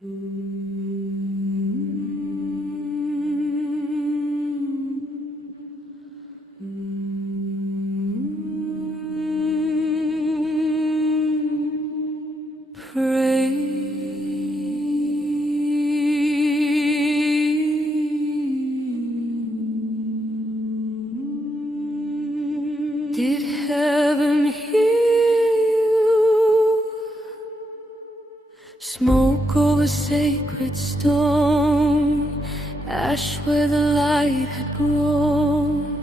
Did heaven hear you? Smoke over sacred stone, ash where the light had grown.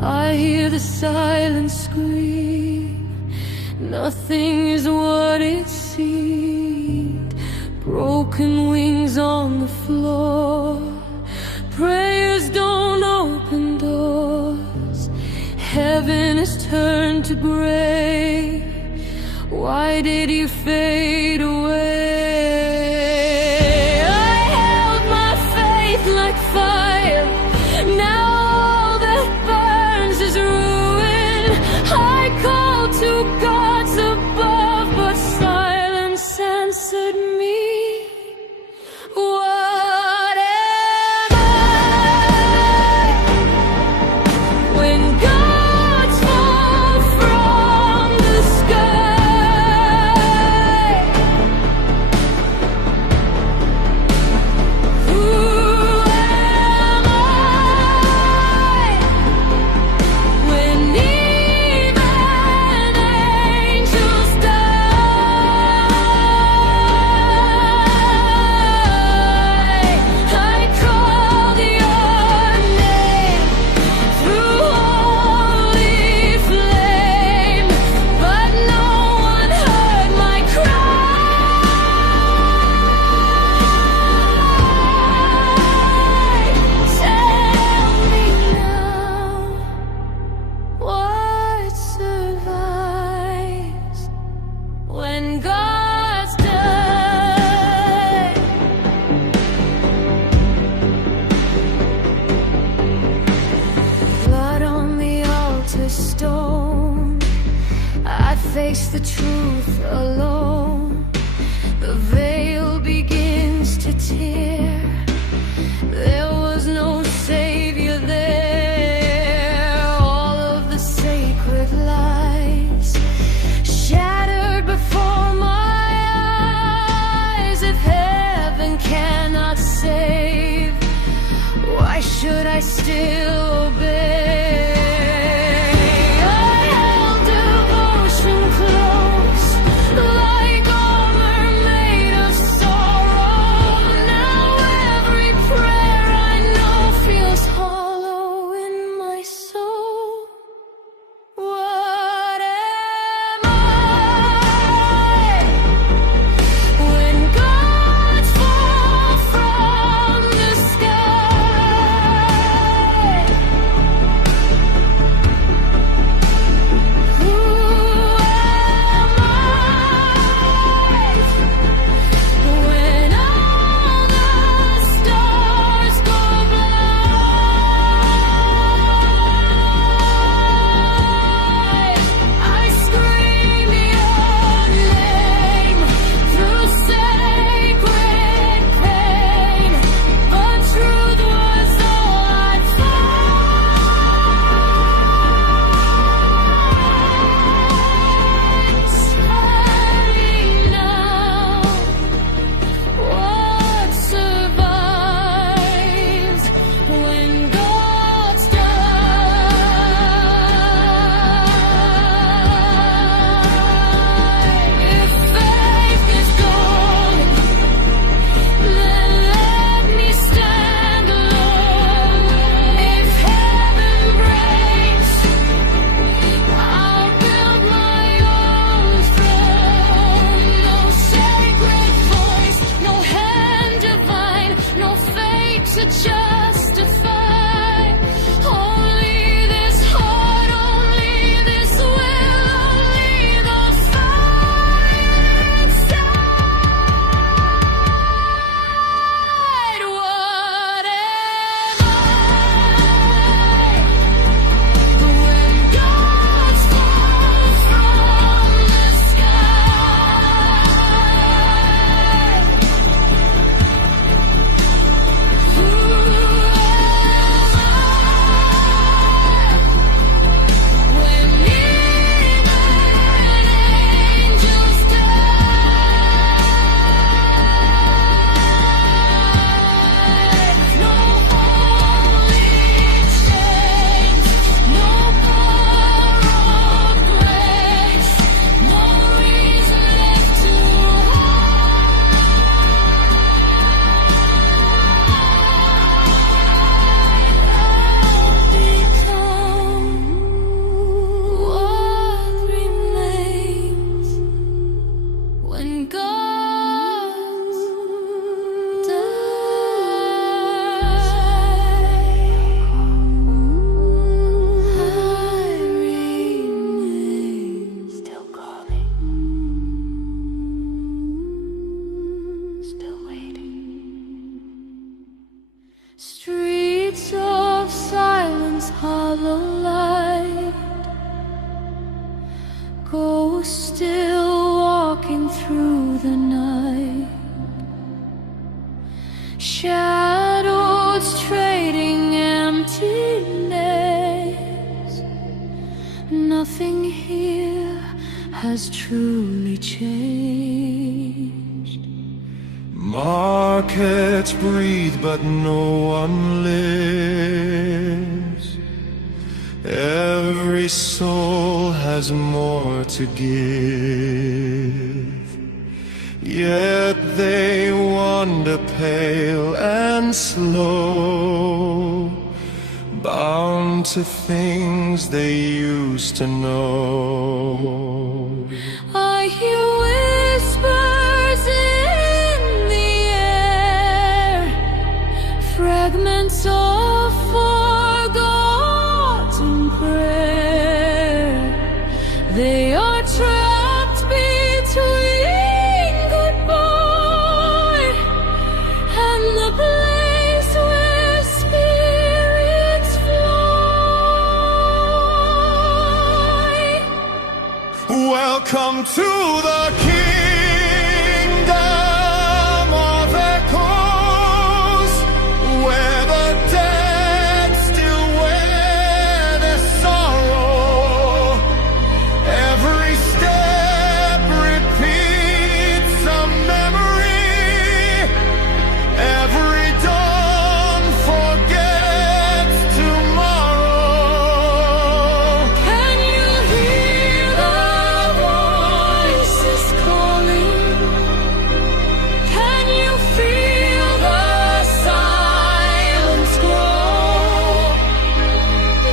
I hear the silence scream, nothing is what it seemed. Broken wings on the floor, prayers don't open doors. Heaven has turned to gray. Why did you fade away? I held my faith like fire. Now all that burns is ruin. I called to gods above, but silence answered me. What am I? When gods fall from the sky, who am I? When even angels die, I called your name through holy flame, but no one heard my cry. Tell me now, what survives when gods die? Blood on the altar stone, I face the truth alone. The veil begins to tear. There was no savior there. All of the sacred lies shattered before my eyes. If heaven cannot save, why should I still obey? I held devotion close, like armor made of sorrow. Now every prayer I know feels hollow in my soul. What am I? When gods fall from the sky, Shadows trading emptiness. Nothing here has truly changed. Markets breathe, but no one lives. Every soul has more to give. Yet they wander pale and slow, bound to things they used to know. I hear whispers in the air, fragments of forgotten prayer. They are trapped between goodbye and the place where spirits fly. Welcome to the kingdom of echoes, where the dead still wear their sorrow. Every step repeats a memory. Every dawn forgets tomorrow. Can you hear the voices calling? Can you feel the silence grow?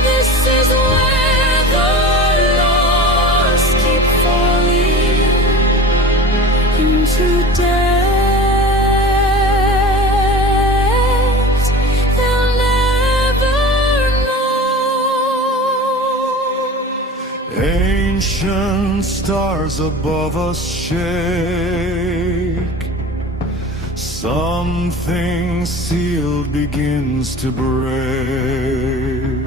This is where the lost keep falling into depths they'll never know. Ancient stars above us shake. Something sealed begins to break.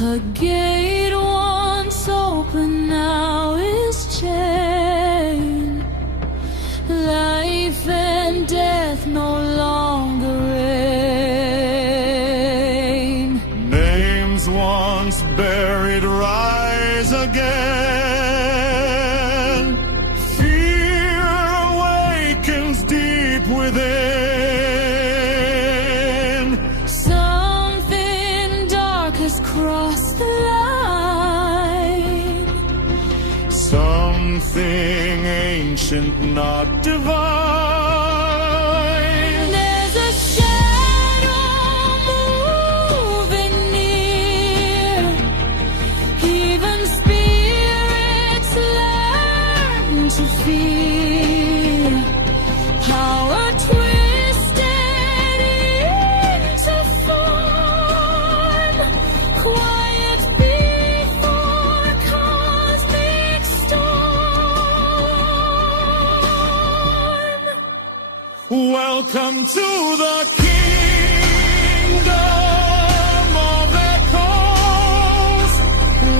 A gate once open now is chained. Life and death no longer reign. Names once buried rise again. Fear awakens deep within. Something dark has crossed the line. Something ancient, not divine. There's a shadow moving near. Even spirits learn to fear. Power twisted into form. Quiet before cosmic storm. Welcome to the kingdom of echoes,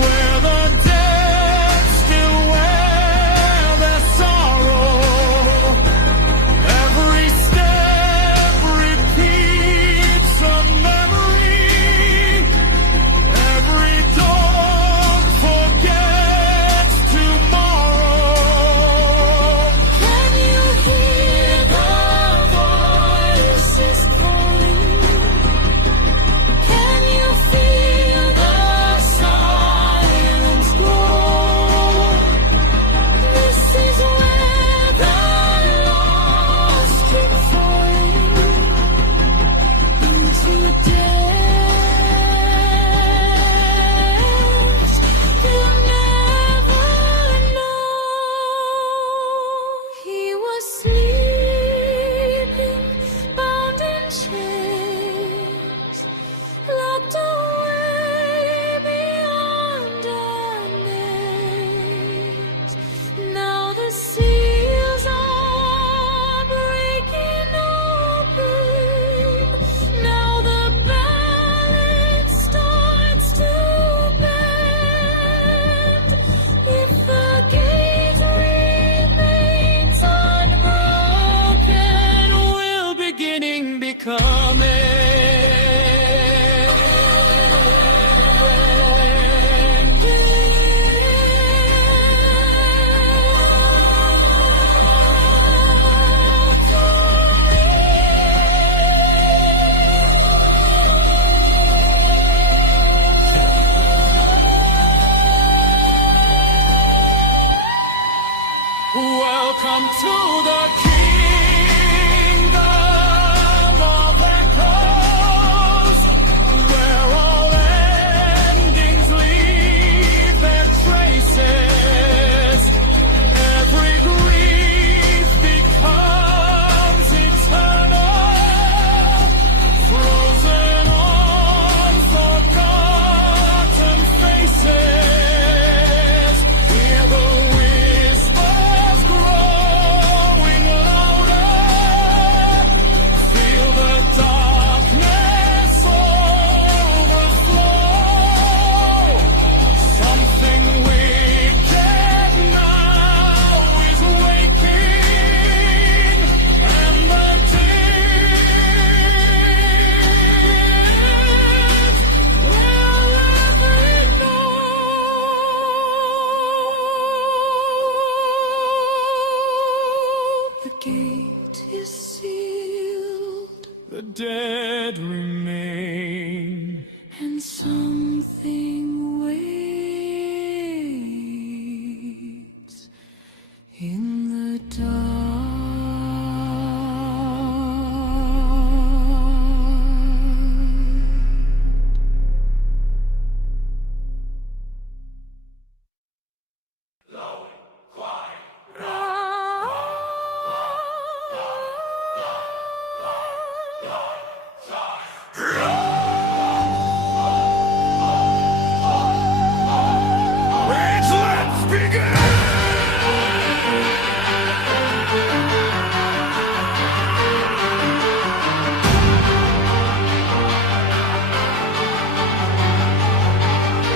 where the dead still wear their sorrow. Every step repeats a memory. Every dawn forgets tomorrow. Can you hear the voices calling? dead remain. And something waits in the dark. Let's begin!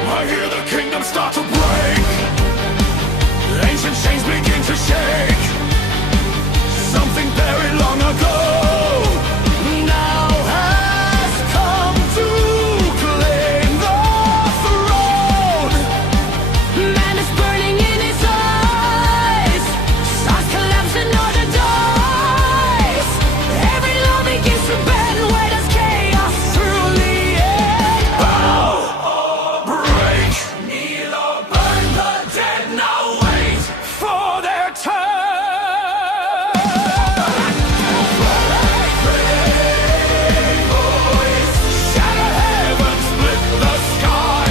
I hear the kingdom start to break. Ancient chains begin to shake. Something buried long ago now has come to claim the throne. Man is burning in his eyes. Stars collapse and order dies. Every law begins to bend. Where does chaos through the end? Bow or break, kneel or burn. The dead now wait for their turn. Shatter heaven, split the sky.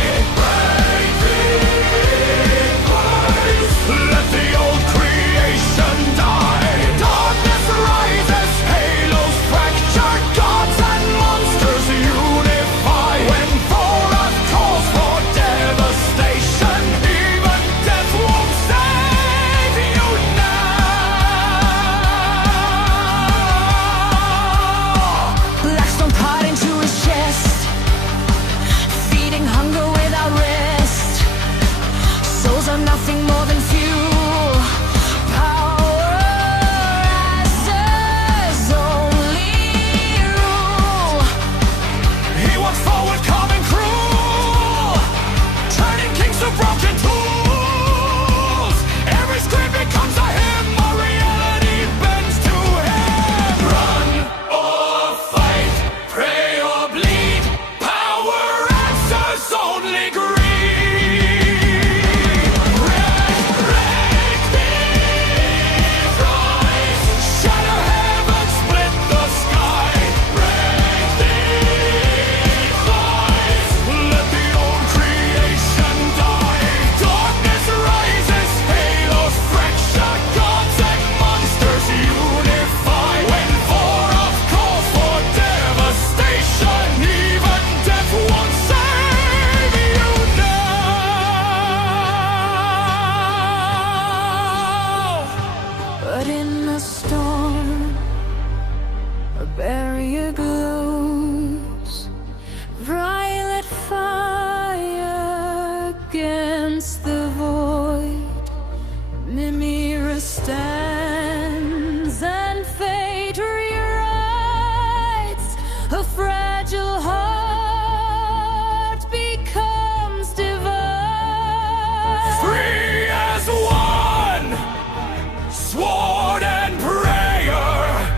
Let the old creation die. Darkness rises, halos fracture. Gods and monsters unify. When Vorath calls for devastation, even death won't save you now. Blackstone cut into his chest, feeding hunger without rest. Souls are nothing more than fuel. Power as his only rule. He walks forward, calm and cruel, turning kings to broken tools. Every scream becomes a hymn, our reality bends to him. Run or fight, pray or bleed, power answers only greed. Red thief rise, shatter heaven, split the sky. Red thief rise, let the old creation die. Darkness rises, halos fracture. Gods and monsters unify. When Vorath calls for devastation, even death won't save you now. But in a storm, a barrier glows. Violet fire against the void. Mimira stands and fate rewrites. A fragile heart becomes divine. Free as one, sword and prayer,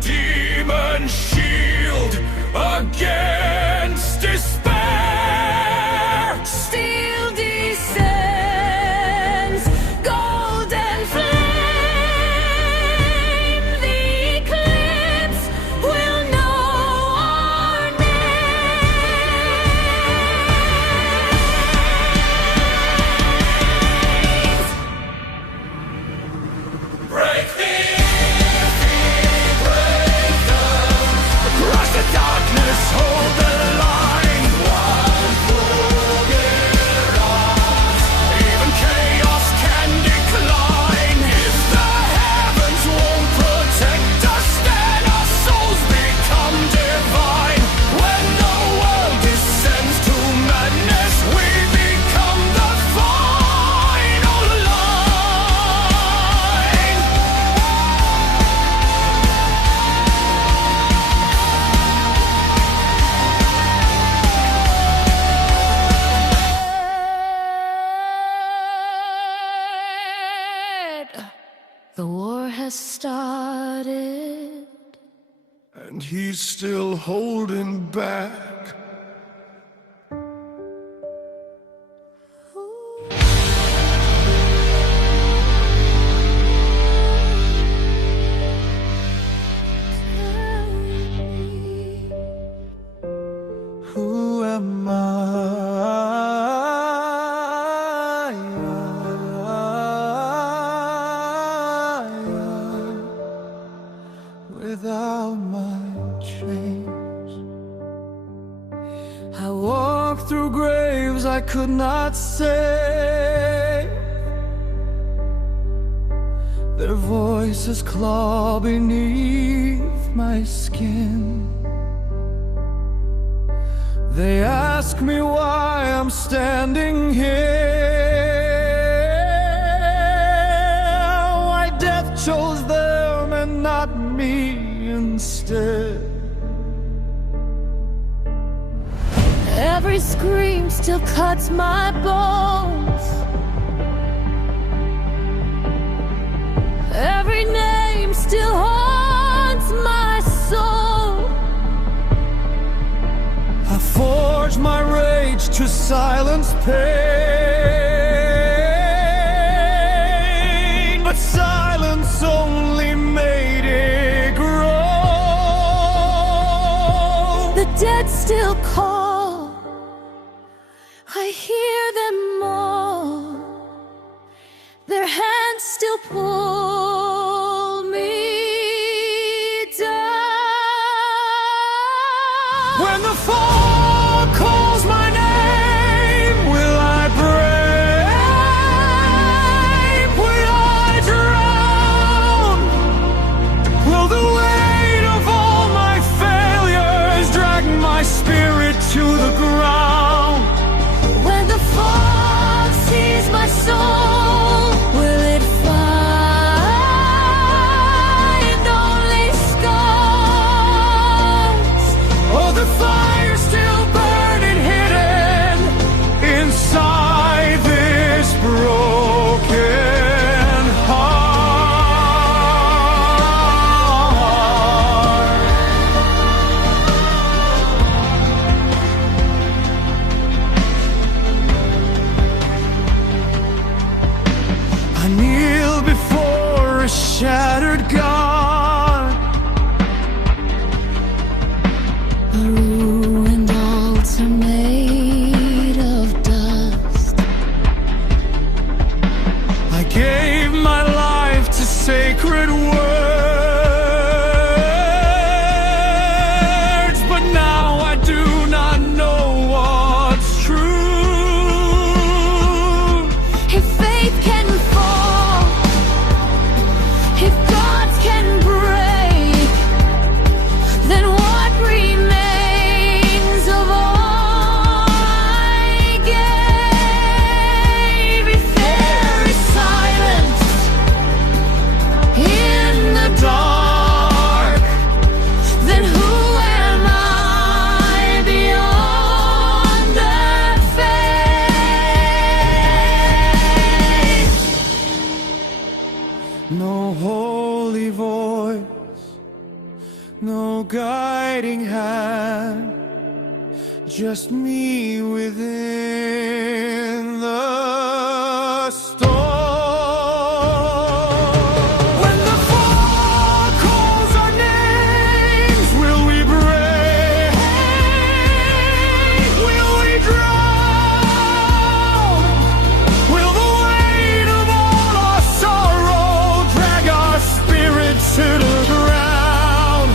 demon shield. and he's still holding back. Who am I without my chains? I walked through graves I could not say. Their voices claw beneath my skin. They ask me why I'm standing here, why death chose them and not me instead. Every scream still cuts my bones. Every name still haunts my soul. I forged my rage to silence pain, but silence only made it grow. The dead still call, I hear them all. Their hands still pull me down. When the fog calls my name, will I break? Will I drown? Will the weight of all my failures drag my spirit to the ground? When the fog sees my soul, will it find only scars? Oh, the fire still burning hidden inside this broken heart. I kneel before a shattered God, A ruined altar made of dust. I gave my life to sacred words, but now I do not know what's true. If faith can fall, if gods can break, then what remains of all I gave? If there is silence in the dark, then who am I beyond that faith? No holy voice, no guiding hand, just me within the storm. When the fog calls our names, will we break? Will we drown? Will the weight of all our sorrow drag our spirits to the ground?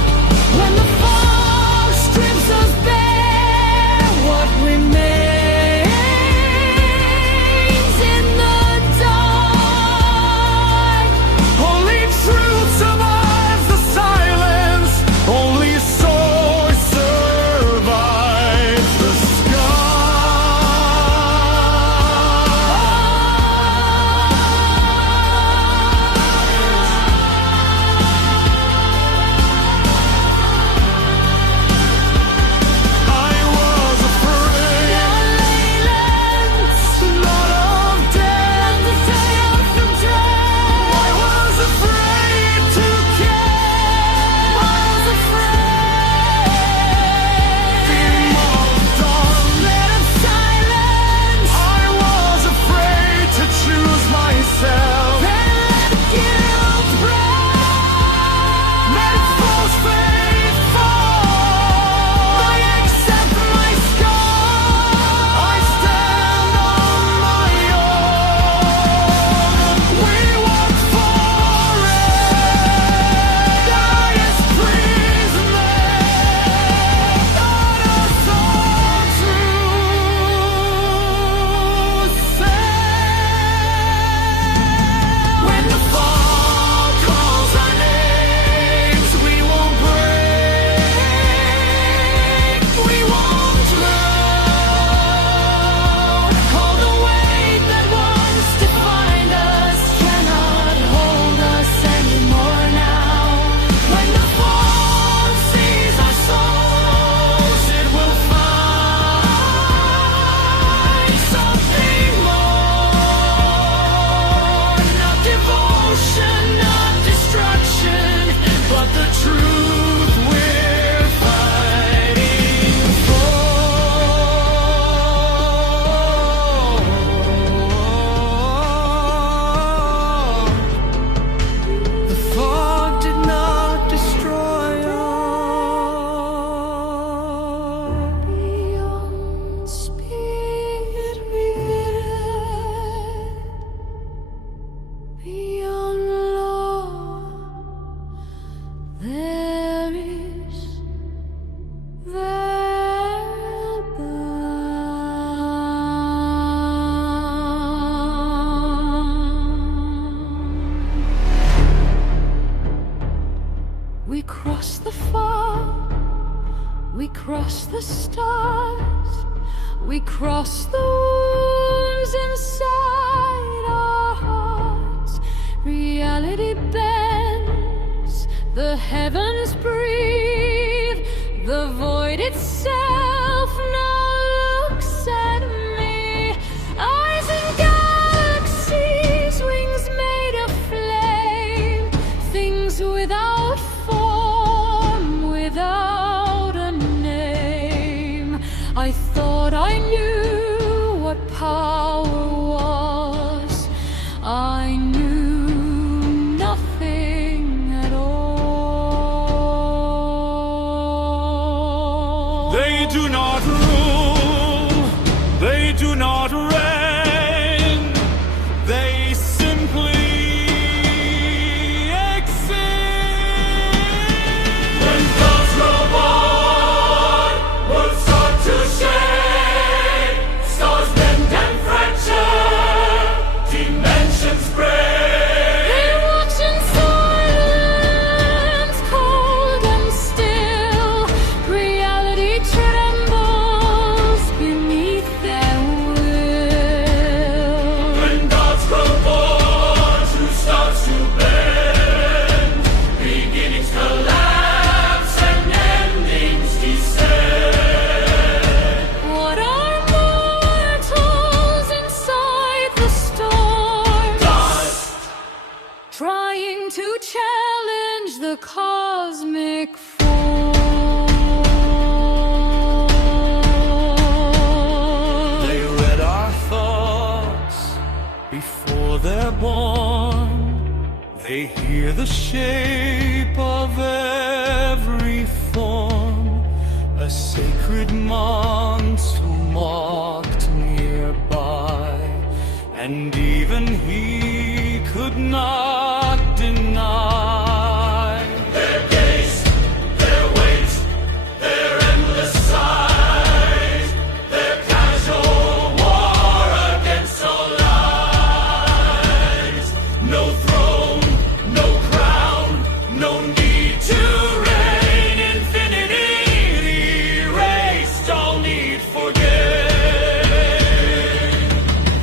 When the fog strips us bare, what remains? truth we're fighting for. The fog did not destroy us. Beyond spirit, beyond law, there is Veilbound. We cross the fog, we cross the stars, we cross the wounds inside our hearts. Reality bends, the heavens breathe, the void itself now looks at me. Eyes in galaxies, wings made of flame, things without form, without a name. I thought I knew what power was. I knew nothing at all. They do not rule, they do not reign, they simply exist. When gods grow bored, worlds start to shake, stars bend and fracture, dimensions break. They watch in silence, cold and still. Reality trembles beneath their will. When gods grow bored, truth starts to bend, beginnings collapse and endings descend. What are mortals inside the storm? Dust. Trying to challenge the cosmic force. They read our thoughts before they're born. They hear the shape of every form. A sacred mantle marked nearby, and even he could not deny. Their gaze, their weight, their endless sight, their casual war against all lies. No throne, no crown, no need to reign. Infinity erased all need for gain.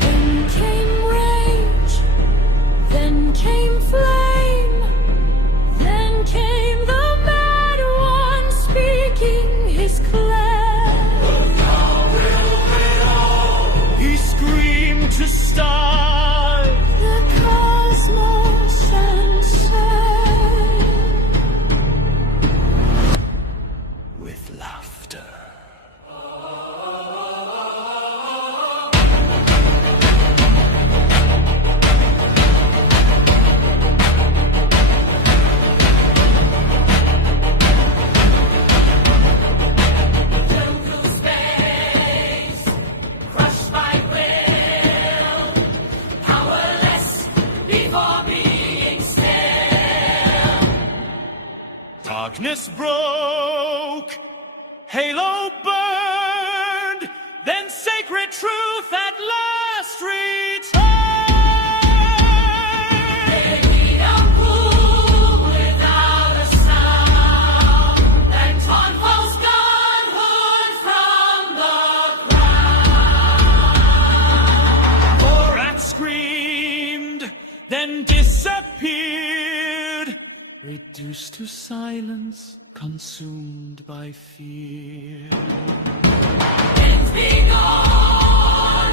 Then came rage, then came flame, then came the mad one speaking his claim. He screamed to start. The cosmos answered With laughter. crushed by will, powerless before being still. Darkness broke, halo burned, then sacred truth at last returned. We don't rule without a sound, and torn false godhood from the ground. Vorath screamed, then disappeared, reduced to silence, consumed by fear. Be gone.